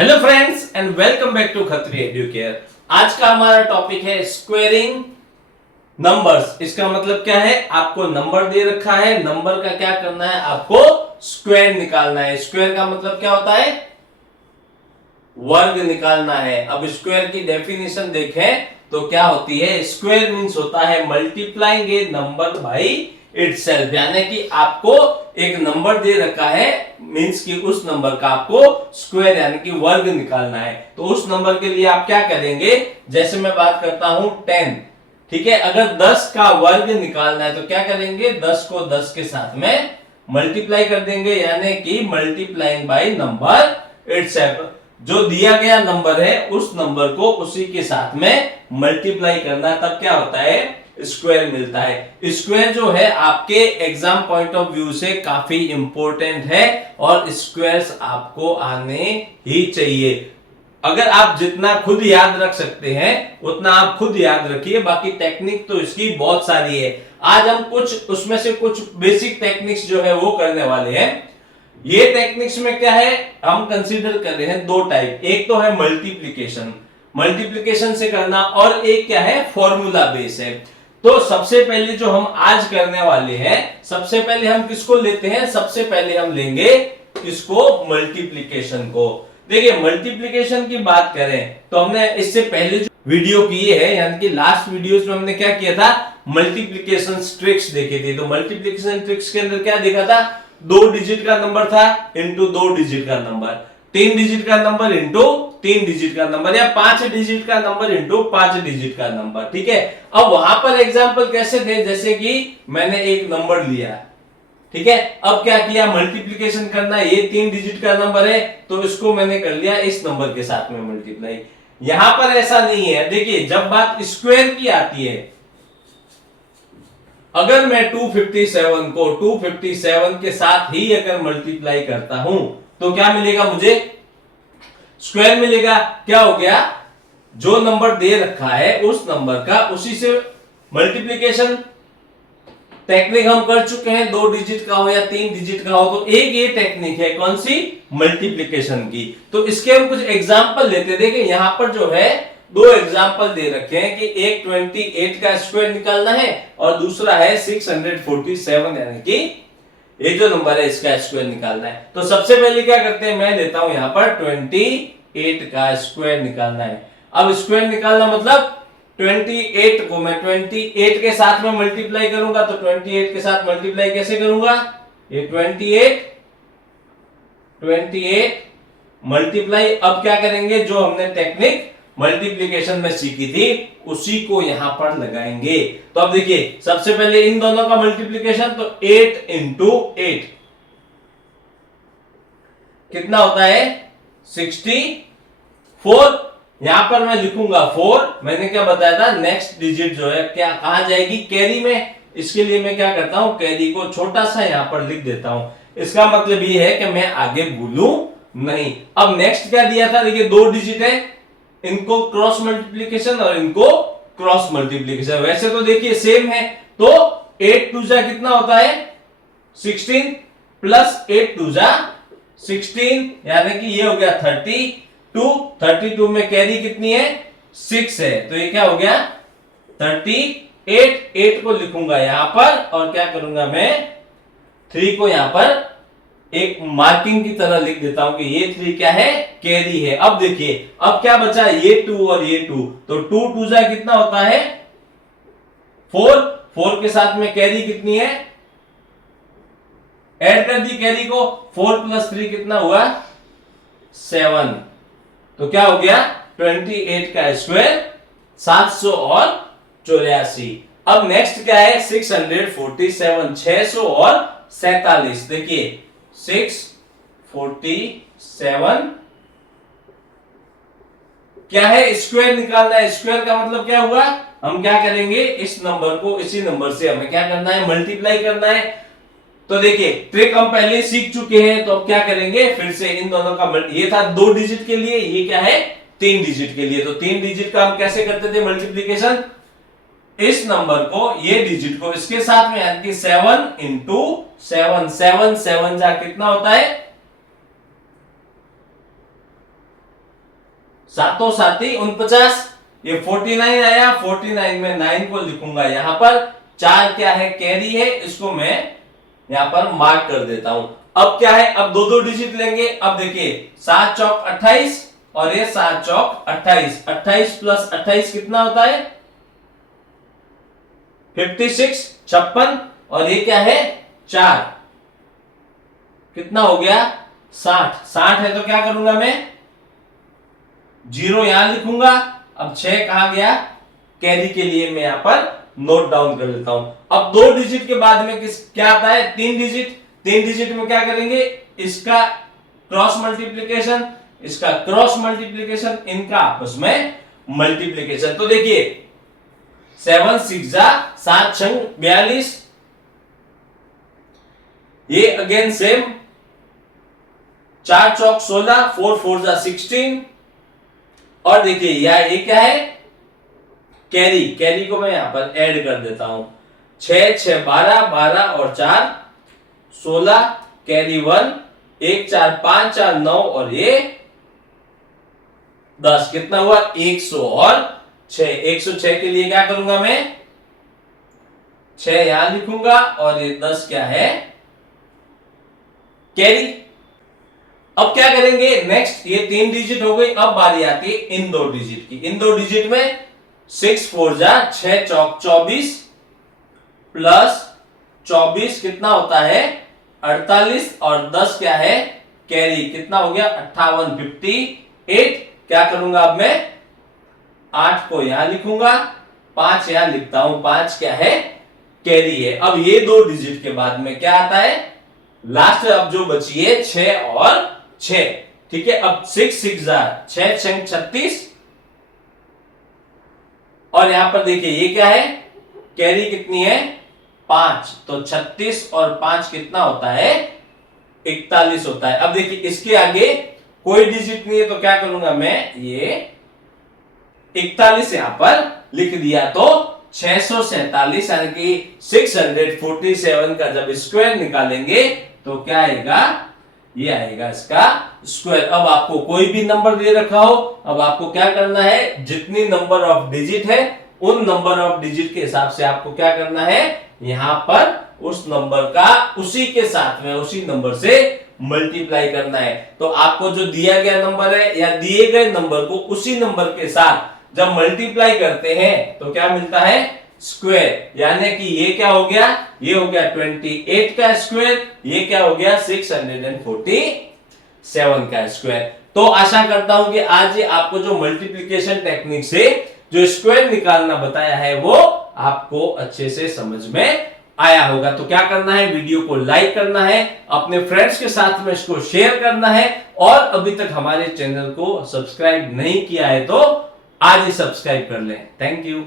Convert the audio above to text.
Hello friends and welcome back to Khatri Educare. आज का हमारा टॉपिक है स्क्वेयरिंग नंबर्स। इसका मतलब क्या है, आपको नंबर दे रखा है, नंबर का क्या करना है, आपको स्क्वायर निकालना है। स्क्वायर का मतलब क्या होता है, वर्ग निकालना है। अब स्क्वायर की डेफिनेशन देखें तो क्या होती है, स्क्वायर मींस होता है multiplying A number by itself, यानी कि आपको एक नंबर दे रखा है, मींस कि उस नंबर का आपको स्क्वायर यानी कि वर्ग निकालना है। तो उस नंबर के लिए आप क्या करेंगे, जैसे मैं बात करता हूं 10, ठीक है। अगर 10 का वर्ग निकालना है तो क्या करेंगे, 10 को 10 के साथ में मल्टीप्लाई कर देंगे, यानी कि मल्टीप्लाइंग बाय नंबर इटसेल्फ। जो दिया गया नंबर है उस नंबर को उसी के साथ में मल्टीप्लाई करना, तब क्या होता है, स्क्वायर मिलता है। स्क्वायर जो है आपके एग्जाम पॉइंट ऑफ व्यू से काफी इंपॉर्टेंट है और स्क्वायर्स आपको आने ही चाहिए। अगर आप जितना खुद याद रख सकते हैं उतना आप खुद याद रखिए, बाकी टेक्निक तो इसकी बहुत सारी है। आज हम कुछ उसमें से कुछ बेसिक टेक्निक्स जो है वो करने वाले हैं। ये टेक्निक्स में क्या है, हम कंसीडर कर रहे हैं दो टाइप, एक तो है मल्टीप्लिकेशन, मल्टीप्लिकेशन से करना, और एक क्या है, फॉर्मूला बेस है। तो सबसे पहले जो हम आज करने वाले हैं, सबसे पहले हम किसको लेते हैं, सबसे पहले हम लेंगे इसको, मल्टीप्लिकेशन को। देखिए मल्टीप्लिकेशन की बात करें तो हमने इससे पहले जो वीडियो किए हैं, यानी कि लास्ट वीडियोस में हमने क्या किया था, मल्टीप्लिकेशन ट्रिक्स देखे थे। तो मल्टीप्लिकेशन ट्रिक्स के अंदर क्या देखा था, 2 डिजिट का नंबर था इंटू 2 डिजिट का नंबर, 3 डिजिट का नंबर इंटू 3 डिजिट का नंबर, या 5 डिजिट का नंबर इंटू 5 डिजिट का नंबर, ठीक है। अब वहां पर एग्जांपल कैसे थे, जैसे कि मैंने एक नंबर लिया, ठीक है, अब क्या किया, मल्टीप्लिकेशन करना, ये 3 डिजिट का नंबर है तो इसको मैंने कर लिया इस नंबर के साथ में मल्टीप्लाई। यहां पर ऐसा नहीं है। देखिए जब बात स्क्वायर की आती है, अगर मैं 257 को 257 के साथ ही अगर मल्टीप्लाई करता हूं तो क्या मिलेगा, मुझे स्क्वायर मिलेगा। क्या हो गया, जो नंबर दे रखा है उस नंबर का उसी से मल्टीप्लिकेशन टेक्निक हम कर चुके हैं, 2 डिजिट का हो या 3 डिजिट का हो। तो एक ये टेक्निक है कौन सी, मल्टीप्लिकेशन की। तो इसके हम कुछ एग्जांपल लेते हैं। देखिए यहां पर जो है दो एग्जांपल दे रखे हैं कि एक 28 का स्क्वायर निकालना है और दूसरा है 647, यानी कि एक जो नंबर है इसका स्क्वायर निकालना है। तो सबसे पहले क्या करते हैं, मैं लेता हूं यहां पर 28 का स्क्वायर निकालना है। अब स्क्वायर निकालना मतलब 28 को मैं 28 के साथ में मल्टीप्लाई करूंगा, तो 28 के साथ मल्टीप्लाई कैसे करूंगा, ये 28 मल्टीप्लाई। अब क्या करेंगे, जो हमने टेक्निक मल्टीप्लिकेशन में सीखी थी उसी को यहां पर लगाएंगे। तो अब देखिए सबसे पहले इन दोनों का मल्टीप्लिकेशन, तो 8 इंटू 8 कितना होता है, 64। यहां पर मैं लिखूंगा 4, मैंने क्या बताया था, नेक्स्ट डिजिट जो है क्या कहां जाएगी, कैरी में। इसके लिए मैं क्या करता हूं, कैरी को छोटा सा यहां पर लिख देता हूं। इसका मतलब ये है कि मैं आगे भूलूं नहीं। अब नेक्स्ट क्या दिया था, देखिए 2 डिजिट है, इनको क्रॉस मल्टीप्लीकेशन और इनको क्रॉस मल्टीप्लीकेशन। वैसे तो देखिए सेम है, तो 8 टू जा कितना होता है 16 प्लस 8 टू जा 16, यानी कि ये हो गया 32 में कैरी कितनी है 6 है, तो ये क्या हो गया 38। 8 को लिखूंगा यहां पर और क्या करूंगा मैं 3 को यहां पर एक मार्किंग की तरह लिख देता हूं कि ये 3 क्या है, कैरी है। अब देखिए अब क्या बचा, ये 2 और ये 2, तो 2 टू जा कितना होता है 4, 4 के साथ में कैरी कितनी है, ऐड कर दी कैरी को, 4 प्लस 3 कितना हुआ 7। तो क्या हो गया 28 का स्क्वायर 700 और 84। अब नेक्स्ट क्या है 647, 600 और 47। देखिए 647 क्या है, स्क्वायर निकालना है। स्क्वायर का मतलब क्या हुआ, हम क्या करेंगे, इस नंबर को इसी नंबर से हमें क्या करना है, मल्टीप्लाई करना है। तो देखिए ट्रिक हम पहले सीख चुके हैं, तो अब क्या करेंगे, फिर से इन दोनों का ये था 2 डिजिट के लिए, ये क्या है 3 डिजिट के लिए। तो 3 डिजिट का हम कैसे करते थे मल्टीप्लीकेशन, इस नंबर को ये डिजिट को इसके साथ में, यानी कि 7 इंटू 7, 7 7 जा कितना होता है सातों साथी 49, ये 49 आया, 49 में 9 को लिखूंगा यहां पर। 4 क्या है, कैरी है, इसको मैं यहां पर मार्क कर देता हूं। अब क्या है, अब दो दो डिजिट लेंगे। अब देखिए 7 चौक 28 और ये 7 चौक 28, 28 प्लस 28 कितना होता है 56, 56, और ये क्या है 4, कितना हो गया 60, 60 है तो क्या करूंगा मैं 0 यहां लिखूंगा। अब 6 कहां गया, कैरी के लिए मैं यहां पर नोट डाउन कर लेता हूं। अब 2 डिजिट के बाद में क्या आता है 3 डिजिट। 3 डिजिट में क्या करेंगे, इसका क्रॉस मल्टीप्लीकेशन, इसका क्रॉस मल्टीप्लीकेशन, इनका आपस में मल्टीप्लीकेशन। तो देखिए 7 6 7 6 42, ये अगेन सेम, 4 चौक 16, 4 4 16, और देखिए ये क्या है कैरी, कैरी को मैं यहां पर ऐड कर देता हूं। 6 6 12, 12 और 4 16, कैरी 1, 1 4 5 4 9 और ये 10, कितना हुआ 100 और 6। 106 के लिए क्या करूंगा मैं 6 यहां लिखूंगा और ये 10 क्या है कैरी। अब क्या करेंगे नेक्स्ट, ये 3 डिजिट हो गई। अब बारी आती है इन 2 डिजिट की। इन 2 डिजिट में 6 4 6 चौक 24 प्लस 24 कितना होता है 48, और 10 क्या है कैरी, कितना हो गया 58 58। क्या करूंगा अब मैं 8 को यहां लिखूंगा, 5 यहां लिखता हूं, 5 क्या है कैरी है। अब ये 2 डिजिट के बाद में क्या आता है लास्ट, अब जो बची है 6 और 6, ठीक है। अब 6 6 6 6 36, और यहां पर देखिए ये क्या है कैरी कितनी है 5, तो 36 और 5 कितना होता है 41 होता है। अब देखिए इसके आगे कोई डिजिट नहीं है तो क्या करूंगा मैं ये 41 यहां पर लिख दिया, तो 647 यानी कि 647 का जब स्क्वायर निकालेंगे तो क्या आएगा, ये आएगा इसका स्क्वायर। अब आपको कोई भी नंबर दे रखा हो, अब आपको क्या करना है जितनी नंबर ऑफ डिजिट है उन नंबर ऑफ डिजिट के हिसाब से आपको क्या करना है यहां पर उस नंबर का उसी के साथ में उसी नंबर से मल्टीप्लाई करना है। तो आपको जो दिया गया नंबर है या दिए गए नंबर को उसी नंबर के साथ जब मल्टीप्लाई करते हैं तो क्या मिलता है स्क्वायर, यानी कि ये क्या हो गया, ये हो गया 28 का स्क्वायर, ये क्या हो गया 647 का स्क्वायर। तो आशा करता हूं कि आज ये आपको जो मल्टीप्लिकेशन टेक्निक से जो स्क्वायर निकालना बताया है वो आपको अच्छे से समझ में आया होगा। तो क्या करना है, वीडियो को लाइक करना है, अपने फ्रेंड्स के साथ में इसको शेयर करना है, और अभी तक हमारे चैनल को सब्सक्राइब नहीं किया है तो आज ही सब्सक्राइब कर लें। Thank you.